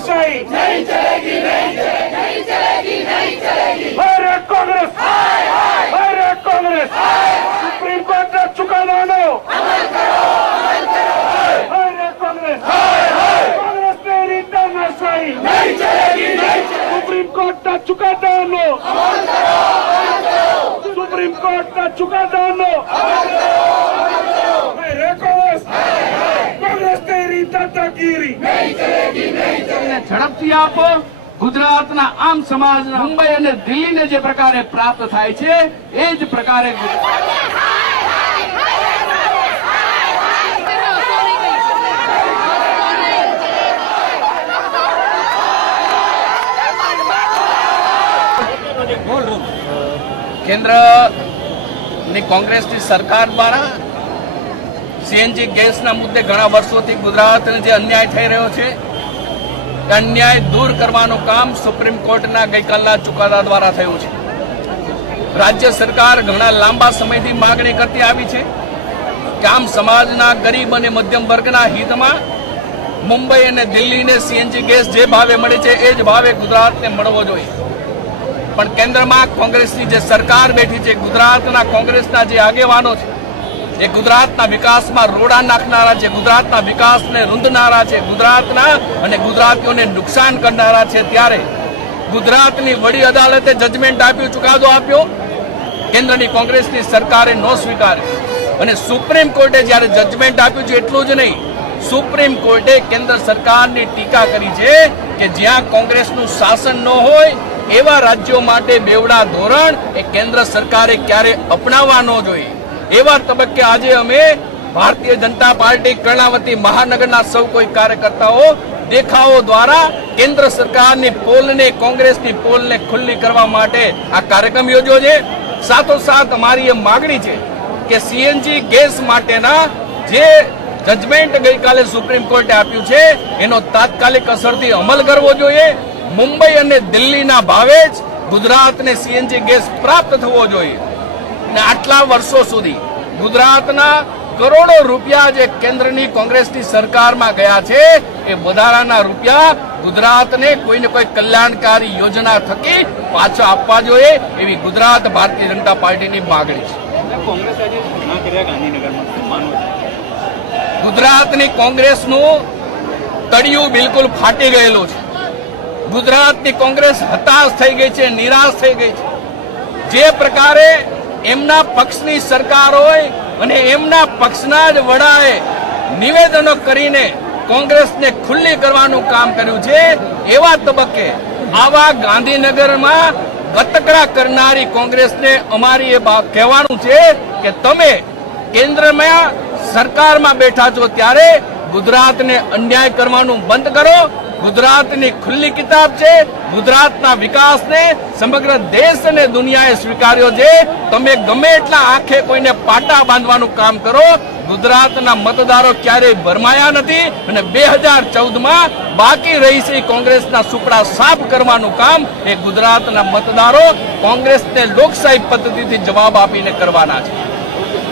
तानाशाही नहीं चलेगी, नहीं चलेगी, नहीं चलेगी, नहीं चलेगी। हरे कांग्रेस, हरे कांग्रेस, सुप्रीम कोर्ट ने चुकादानो अमल करो, अमल करो। हरे कांग्रेस, कांग्रेस तेरी तानाशाही नहीं चलेगी, नहीं चलेगी। सुप्रीम कोर्ट ने चुकादानो अमल करो, अमल करो। सुप्रीम कोर्ट ने चुकादानो अमल करो, अमल करो। हरे कांग्रेस, कांग्रेस तेरी दादागिरी नहीं चलेगी, नहीं चलेगी। ઝડપથી આપો। ગુજરાતના આમ સમાજ મુંબઈ અને દિલ્હીને જે પ્રકારે પ્રાપ્ત થાય છે એ જ પ્રકારે કેન્દ્રની કોંગ્રેસની સરકાર દ્વારા સીએનજી ગેસના મુદ્દે ઘણા વર્ષોથી ગુજરાતને જે અન્યાય થઈ રહ્યો છે અન્યાય દૂર કરવાનું કામ સુપ્રીમ કોર્ટના ગઈકાલના ચુકાદા દ્વારા થયું છે। રાજ્ય સરકાર ઘણા લાંબા સમયથી માગણી કરતી આવી છે કે આમ સમાજના ગરીબ અને મધ્યમ વર્ગના હિતમાં મુંબઈ અને દિલ્હીને સીએનજી ગેસ જે ભાવે મળે છે એ જ ભાવે ગુજરાતને મળવો જોઈએ। પણ કેન્દ્રમાં કોંગ્રેસની જે સરકાર બેઠી છે, ગુજરાતના કોંગ્રેસના જે આગેવાનો છે, જે ગુજરાતના વિકાસમાં રોડા નાખનારા છે, ગુજરાતના વિકાસને રૂંધનારા છે, ગુજરાતના અને ગુજરાતીઓને નુકસાન કરનારા છે, ત્યારે ગુજરાતની વડી અદાલતે જજમેન્ટ આપ્યું, ચુકાદો આપ્યો, કેન્દ્રની કોંગ્રેસની સરકારે ન સ્વીકારે અને સુપ્રીમ કોર્ટે જ્યારે જજમેન્ટ આપ્યું છે એટલું જ નહીં, સુપ્રીમ કોર્ટે કેન્દ્ર સરકારની ટીકા કરી છે કે જ્યાં કોંગ્રેસનું શાસન ન હોય એવા રાજ્યો માટે બેવડા ધોરણ એ કેન્દ્ર સરકારે ક્યારે અપનાવવા ન જોઈએ। એવા તબક્કે આજે અમે ભારતીય જનતા પાર્ટી કર્ણાવતી મહાનગરના સૌ કોઈ કાર્યકર્તાઓ દેખાવો દ્વારા કેન્દ્ર સરકારની પોલને, કોંગ્રેસની પોલને ખુલ્લી કરવા માટે આ કાર્યક્રમ યોજ્યો છે। સાથોસાથ અમારી એ માગણી છે કે સીએનજી ગેસ માટેના જે જજમેન્ટ ગઈકાલે સુપ્રીમ કોર્ટે આપ્યું છે એનો તાત્કાલિક અસરથી અમલ કરવો જોઈએ। મુંબઈ અને દિલ્હીના ભાવે જ ગુજરાતને સીએનજી ગેસ પ્રાપ્ત થવો જોઈએ। અને આટલા વર્ષો સુધી ગુજરાતના કરોડો રૂપિયા જે કેન્દ્રની કોંગ્રેસની સરકારમાં ગયા છે એ વધારાના રૂપિયા ગુજરાતને કોઈને કોઈ કલ્યાણકારી યોજના થકી પાછા આપવા જોઈએ એવી ગુજરાત ભારતીય જનતા પાર્ટીની માગણી છે। ગુજરાતની કોંગ્રેસનું તળિયું બિલકુલ ફાટી ગયેલું છે। ગુજરાતની કોંગ્રેસ હતાશ થઈ ગઈ છે, નિરાશ થઈ ગઈ છે। જે પ્રકારે એમના પક્ષની સરકાર હોય અને એમના પક્ષના જ વડાએ નિવેદનો કરીને કોંગ્રેસને ખુલ્લી કરવાનું કામ કર્યું છે, એવા તબક્કે આવા ગાંધીનગરમાં ગતકડા કરનારી કોંગ્રેસને અમારી એ કહેવાનું છે કે તમે કેન્દ્રમાં સરકારમાં બેઠા છો ત્યારે ગુજરાતને અન્યાય કરવાનું બંધ કરો। ગુજરાતની ખુલ્લી કિતાબ છે, ગુજરાતના વિકાસને સમગ્ર દેશ અને દુનિયાએ સ્વીકાર્યો છે। તમે ગમે એટલા આંખે કોઈને પાટા બાંધવાનું કામ કરો, ગુજરાતના મતદારો ક્યારેય ભરમાયા નથી અને 2014માં બાકી રહી છે કોંગ્રેસના સુપડા સાફ કરવાનું કામ એ ગુજરાતના મતદારો કોંગ્રેસને લોકશાહી પદ્ધતિથી જવાબ આપીને કરવાના છે।